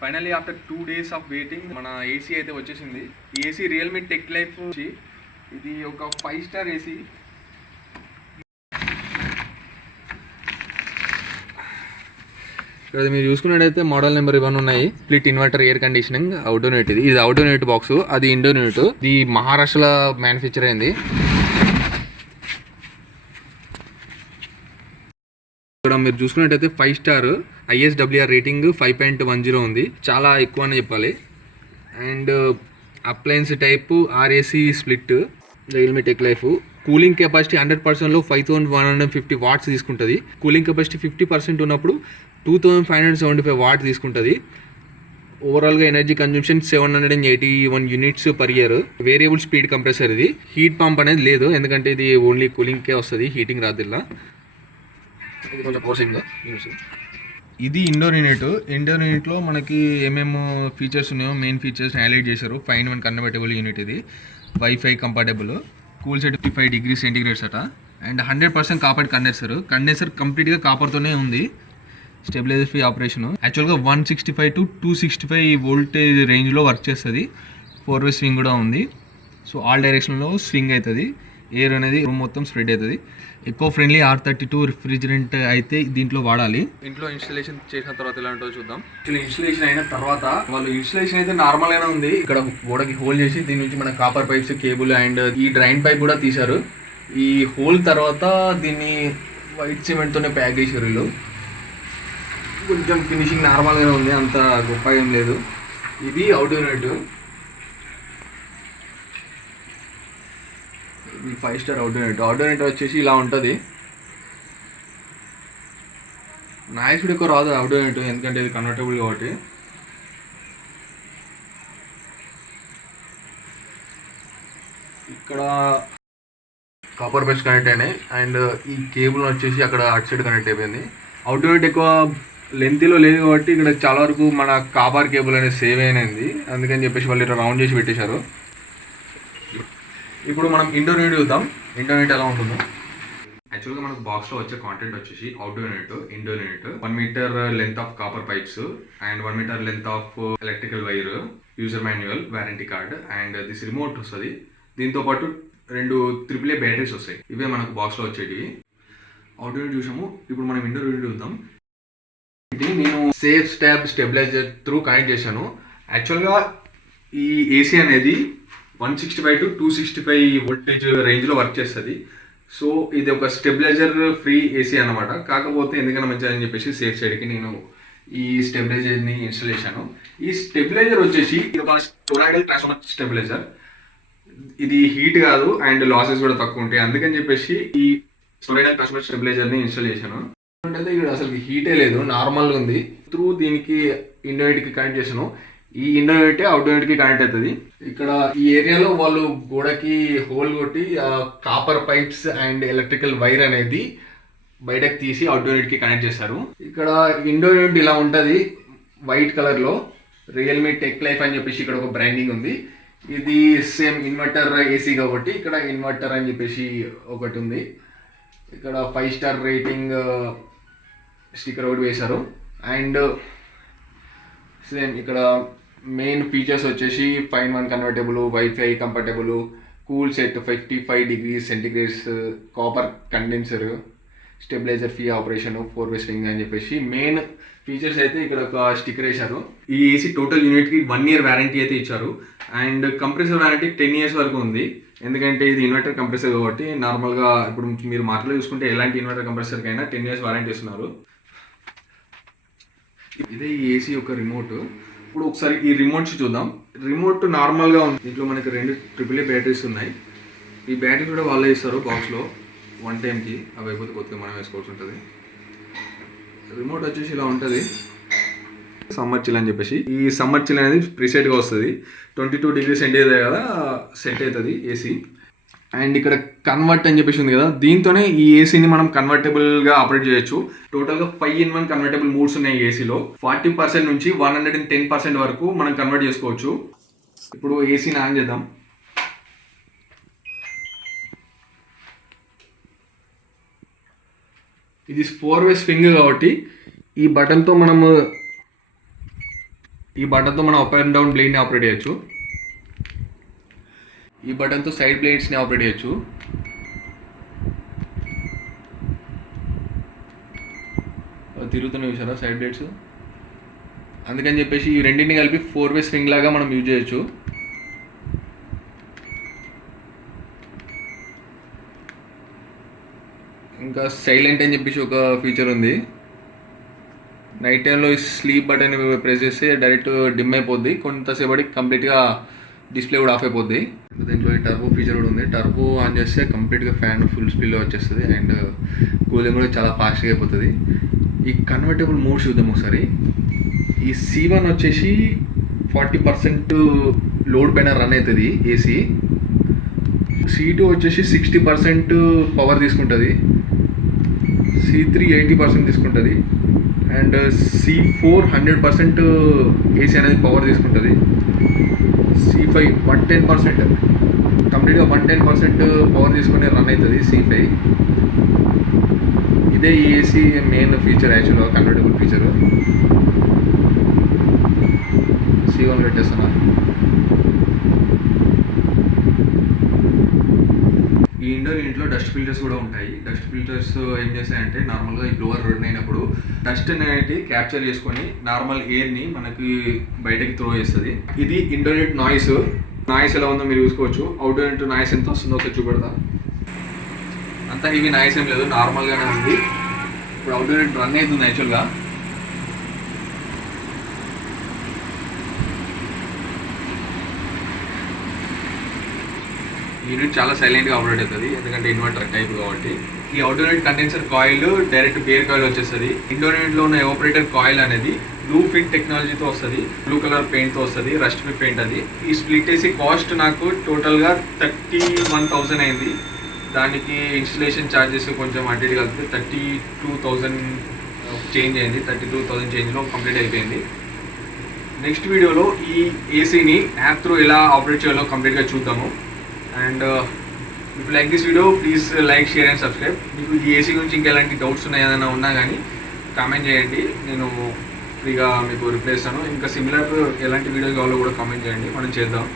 Finally after 2 days of waiting మన AC అయితే వచ్చేసింది. ఈ ఏసీ రియల్మీ టెక్ లైఫ్ నుంచి. ఇది ఒక 5 star ఏసీ. ఇక్కడ మీరు చూసుకున్నట్టయితే మోడల్ నెంబర్ ఇవన్నీ ఉన్నాయి. Split inverter air conditioning outdoor unit. ఇది అవుట్డోర్ యూనిట్ బాక్స్, అది ఇండోర్ యూనిట్. ఇది మహారాష్ట్రలో మ్యానుఫ్యాక్చర్ అయింది. ఇక్కడ మీరు చూసుకున్నట్టయితే 5 star ISWR రేటింగ్ 5.10 ఉంది. చాలా ఎక్కువ అని చెప్పాలి. And appliances type RAC split Realme tech life. Cooling capacity 100%లో 5150 watts తీసుకుంటుంది. కూలింగ్ కెపాసిటీ 50% ఉన్నప్పుడు 2575 watts తీసుకుంటుంది. ఓవరాల్గా energy consumption 781 units per year. Variable speed compressor. ఇది హీట్ పంప్ అనేది లేదు, ఎందుకంటే ఇది ఓన్లీ కూలింగ్కే వస్తుంది, హీటింగ్ రాదు. ఇలా ఇది కొంచెం పోసింగ్గా యూస్. ఇది ఇండోర్ యూనిట్. ఇండోర్ యూనిట్లో మనకి ఏమేమో ఫీచర్స్ ఉన్నాయో మెయిన్ ఫీచర్స్ని హైలైట్ చేశారు. 5-in-1 convertible unit. ఇది wifi compatible, cool 55 degrees centigrades అట. And 100% copper condenser. కండెన్సర్ కంప్లీట్గా కాపర్తోనే ఉంది. Stabiliser free operation. యాక్చువల్గా 165 to 265 వోల్టేజ్ రేంజ్లో వర్క్ చేస్తుంది. 4-way స్వింగ్ కూడా ఉంది. సో ఆల్ డైరెక్షన్లో స్వింగ్ అవుతుంది. ఎయిర్ అనేది రూమ్ మొత్తం స్ప్రెడ్ అవుతుంది. ఎక్కువ ఫ్రెండ్లీ R32 రిఫ్రిజిరెంట్ అయితే దీంట్లో వాడాలి. ఇంట్లో ఇన్స్టాలేషన్ చేసిన తర్వాత ఎలా ఉంటుందో చూద్దాం. ఇన్స్టాలేషన్ అయిన తర్వాత వాళ్ళు ఇన్స్టాలేషన్ అయితే నార్మల్ గానే ఉంది. ఇక్కడ గోడకి హోల్ చేసి దీని నుంచి మన కాపర్ పైప్స్, కేబుల్ అండ్ ఈ డ్రైన్ పైప్ కూడా తీశారు. ఈ హోల్ తర్వాత దీన్ని వైట్ సిమెంట్ తోనే ప్యాక్ చేశారు వీళ్ళు. కొంచెం ఫినిషింగ్ నార్మల్ గానే ఉంది, అంత గొప్ప ఏం లేదు. ఇది outdoor unit. 5 star outdoor unit. Outdoor unit వచ్చేసి ఇలా ఉంటుంది. నాయిస్ కూడా ఎక్కువ రాదు అవుట్డోర్ యూనిట్, ఎందుకంటే ఇది కన్వర్టబుల్ కాబట్టి. ఇక్కడ కాపర్ బెస్ కనెక్ట్ అయినాయి అండ్ ఈ కేబుల్ వచ్చేసి అక్కడ అటు సైడ్ కనెక్ట్ అయిపోయింది. అవుట్డోర్ యూనిట్ ఎక్కువ లెంత్లో లేదు కాబట్టి ఇక్కడ చాలా వరకు మన కాపర్ కేబుల్ అనేది సేవ్ అయినది, అందుకని చెప్పేసి వాళ్ళు ఇట్లా రౌండ్ చేసి పెట్టేశారు. ఇప్పుడు మనం ఇండోర్ యూనిట్ చూద్దాం. ఇండోర్ యూనిట్ ఎలా ఉంటుందో. యాక్చువల్గా మనకు బాక్స్లో వచ్చే కాంటెంట్ వచ్చేసి outdoor unit, indoor unit, 1 meter length of copper pipes and 1 meter length of electrical wire, user manual, warranty card and this remote వస్తుంది. దీంతో పాటు 2 AAA బ్యాటరీస్ వస్తాయి. ఇవే మనకు బాక్స్లో వచ్చేటివి. అవుట్డోర్ యూనిట్ చూసాము. ఇప్పుడు మనం ఇండోర్ యూనిట్ చూద్దాం. నేను సేఫ్ స్టెబిలైజర్ త్రూ కనెక్ట్ చేశాను. యాక్చువల్గా ఈ ఏసీ అనేది 165 to 265 వోల్టేజ్ రేంజ్లో వర్క్ చేస్తుంది. సో ఇది ఒక స్టెబిలైజర్ ఫ్రీ ఏసీ అనమాట. కాకపోతే ఎందుకన్నా మంచిది అని చెప్పేసి సేఫ్ సైడ్కి నేను ఈ స్టెబిలైజర్ని ఇన్స్టాల్ చేశాను. ఈ స్టెబిలైజర్ వచ్చేసి ఇది ఒక టొరాయిడల్ ట్రాన్స్ఫార్మర్ స్టెబిలైజర్. ఇది హీట్ కాదు అండ్ లాసెస్ కూడా తక్కువ ఉంటాయి, అందుకని చెప్పేసి ఈ టొరాయిడల్ ట్రాన్స్ఫార్మర్ స్టెబిలైజర్ని ఇన్స్టాల్ చేశాను. అంటే ఇక్కడ అసలు హీటే లేదు, నార్మల్గా ఉంది. త్రూ దీనికి ఇండోర్ యూనిట్కి కనెక్ట్ చేశాను. ఈ ఇండోర్ యూనిట్ అవుట్డోర్ యూనిట్కి కనెక్ట్ అవుతుంది. ఇక్కడ ఈ ఏరియాలో వాళ్ళు గోడకి హోల్ కొట్టి copper pipes and electrical wire అనేది బయటకు తీసి అవుట్డోర్ యూనిట్కి కనెక్ట్ చేశారు. ఇక్కడ ఇండోర్ యూనిట్ ఇలా ఉంటుంది వైట్ కలర్లో. రియల్మీ టెక్ లైఫ్ అని చెప్పేసి ఇక్కడ ఒక బ్రాండింగ్ ఉంది. ఇది సేమ్ ఇన్వర్టర్ ఏసీ కాబట్టి ఇక్కడ ఇన్వర్టర్ అని చెప్పేసి ఒకటి ఉంది. ఇక్కడ 5 star రేటింగ్ స్టిక్కర్ ఒకటి వేశారు. అండ్ సేమ్ ఇక్కడ మెయిన్ ఫీచర్స్ వచ్చేసి 5-in-1 convertible, wifi compatible, cool set 55 degrees centigrades, copper condenser, stabiliser free operation, 4-way swing అని చెప్పేసి మెయిన్ ఫీచర్స్ అయితే ఇక్కడ ఒక స్టిక్కర్ వేశారు. ఈ ఏసీ టోటల్ యూనిట్కి 1 year వారంటీ అయితే ఇచ్చారు. అండ్ కంప్రెసర్ వారంటీ 10 years వరకు ఉంది, ఎందుకంటే ఇది ఇన్వర్టర్ కంప్రెసర్ కాబట్టి. నార్మల్గా ఇప్పుడు మీరు మార్కెట్లో చూసుకుంటే ఎలాంటి ఇన్వర్టర్ కంప్రెసర్కి అయినా 10 years వారంటీ ఇస్తున్నారు. ఇదే ఈ ఏసీ యొక్క రిమోట్. ఇప్పుడు ఒకసారి ఈ రిమోట్స్ చూద్దాం. రిమోట్ నార్మల్గా ఉంది. దీంట్లో మనకి 2 AAA బ్యాటరీస్ ఉన్నాయి. ఈ బ్యాటరీ కూడా వాళ్ళే ఇస్తారు బాక్స్లో 1 timeకి. అవి అయిపోతే కొద్దిగా మనం వేసుకోవాల్సి ఉంటుంది. రిమోట్ వచ్చేసి ఇలా ఉంటుంది. సమ్మర్ చిల్ అని చెప్పేసి ఈ సమ్మర్ చిల్ అనేది ప్రీసెట్గా వస్తుంది. 22 degrees సెంటిగ్రేడ్ కదా సెట్ అవుతుంది ఏసీ. అండ్ ఇక్కడ కన్వర్ట్ అని చెప్పేసి ఉంది కదా, దీంతోనే ఈ ఏసీని మనం కన్వర్టబుల్గా ఆపరేట్ చేయొచ్చు. టోటల్గా 5-in-1 కన్వర్టబుల్ మోడ్స్ ఉన్నాయి ఏసీలో. 40% నుంచి 110% వరకు మనం కన్వర్ట్ చేసుకోవచ్చు. ఇప్పుడు ఏసీని ఆన్ చేద్దాం. ఇది 4-way స్వింగ్ కాబట్టి ఈ బటన్తో మనము ఈ బటన్తో మనం అప్ అండ్ డౌన్ బ్లేడ్ని ఆపరేట్ చేయొచ్చు. ఈ బటన్తో సైడ్ బ్లేడ్స్ని ఆపరేట్ చేయొచ్చు. తిరుగుతున్నాయి చూసారా సైడ్ బ్లేడ్స్. అందుకని చెప్పేసి ఈ రెండింటిని కలిపి 4-way స్వింగ్ లాగా మనం యూజ్ చేయొచ్చు. ఇంకా సైలెంట్ అని చెప్పేసి ఒక ఫీచర్ ఉంది. నైట్ టైంలో స్లీప్ బటన్ ప్రెస్ చేస్తే డైరెక్ట్ డిమ్ అయిపోద్ది, కొంతసేపటికి కంప్లీట్గా డిస్ప్లే కూడా ఆఫ్ అయిపోద్ది. దీంట్లో ఈ టర్బో ఫీచర్ కూడా ఉంది. టర్బో ఆన్ చేస్తే కంప్లీట్గా ఫ్యాన్ ఫుల్ స్పీడ్లో వచ్చేస్తుంది అండ్ కూలింగ్ కూడా చాలా ఫాస్ట్గా అయిపోతుంది. ఈ కన్వర్టబుల్ మోడ్స్ చూద్దాం ఒకసారి. ఈ C1 వచ్చేసి 40% లోడ్ పైన రన్ అవుతుంది ఏసీ. C2 వచ్చేసి 60% పవర్ తీసుకుంటుంది. C3 80% తీసుకుంటుంది అండ్ C4 100% ఏసీ అనేది పవర్ తీసుకుంటుంది. C5 110%, కంప్లీట్గా 110% పవర్ తీసుకుని రన్ అవుతుంది C5. ఇదే ఈ ఏసీ మెయిన్ ఫీచర్, యాక్చువల్గా కన్వర్టబుల్ ఫీచర్. C1 పెట్టేస్తున్నా. ఈ ఇండోర్ యూనిట్లో డస్ట్ ఫిల్టర్స్ కూడా ఉంటాయి. డస్ట్ ఫిల్టర్స్ ఏం చేస్తాయంటే నార్మల్గా ఈ బ్లోవర్ రన్ అయినప్పుడు డస్ట్ అనేది క్యాప్చర్ చేసుకొని నార్మల్ ఎయిర్ని మనకి బయటకి త్రో చేస్తుంది. ఇది ఇండోర్ యూనిట్ నాయిస్ ఎలా ఉందో మీరు చూసుకోవచ్చు. అవుట్డోర్ యూనిట్ నాయిస్ ఎంత వస్తుందో ఒకసారి చూపెడతా. అంత హెవీ నాయిస్ ఏం లేదు, నార్మల్గానే ఉంది. ఇప్పుడు అవుట్డోర్ యూనిట్ రన్ అవుతుంది. యాక్చువల్గా యూనిట్ చాలా సైలెంట్గా ఆపరేట్ అవుతుంది, ఎందుకంటే ఇన్వర్టర్ టైప్ కాబట్టి. ఈ outdoor unit condenser coil direct bare coil వచ్చేస్తుంది. ఇండోర్ యూనిట్లో ఉన్న ఎవాపరేటర్ కాయిల్ అనేది బ్లూ ఫిన్ టెక్నాలజీతో వస్తుంది, బ్లూ కలర్ పెయింట్తో వస్తుంది, రస్ట్ ఫ్రీ పెయింట్ అది. ఈ స్ప్లిట్ ఏసీ కాస్ట్ నాకు టోటల్గా 31,000 అయింది. దానికి ఇన్స్టలేషన్ ఛార్జెస్ కొంచెం అటు ఇటు కలిపితే 32,000 చేంజ్ అయింది. 32,000 చేంజ్లో కంప్లీట్ అయిపోయింది. నెక్స్ట్ వీడియోలో ఈ ఏసీని యాప్ త్రూ ఎలా ఆపరేట్ చేయాలో కంప్లీట్గా చూద్దాము. And if like this video please like, share and subscribe. మీకు ఈ ఏసీ గురించి ఇంకా ఎలాంటి డౌట్స్ ఏదైనా ఉన్నా కానీ కామెంట్ చేయండి, నేను ఫ్రీగా మీకు రిప్లై ఇస్తాను. ఇంకా సిమిలర్ ఎలాంటి వీడియోస్ కావాలో కూడా కామెంట్ చేయండి, మనం చేద్దాం.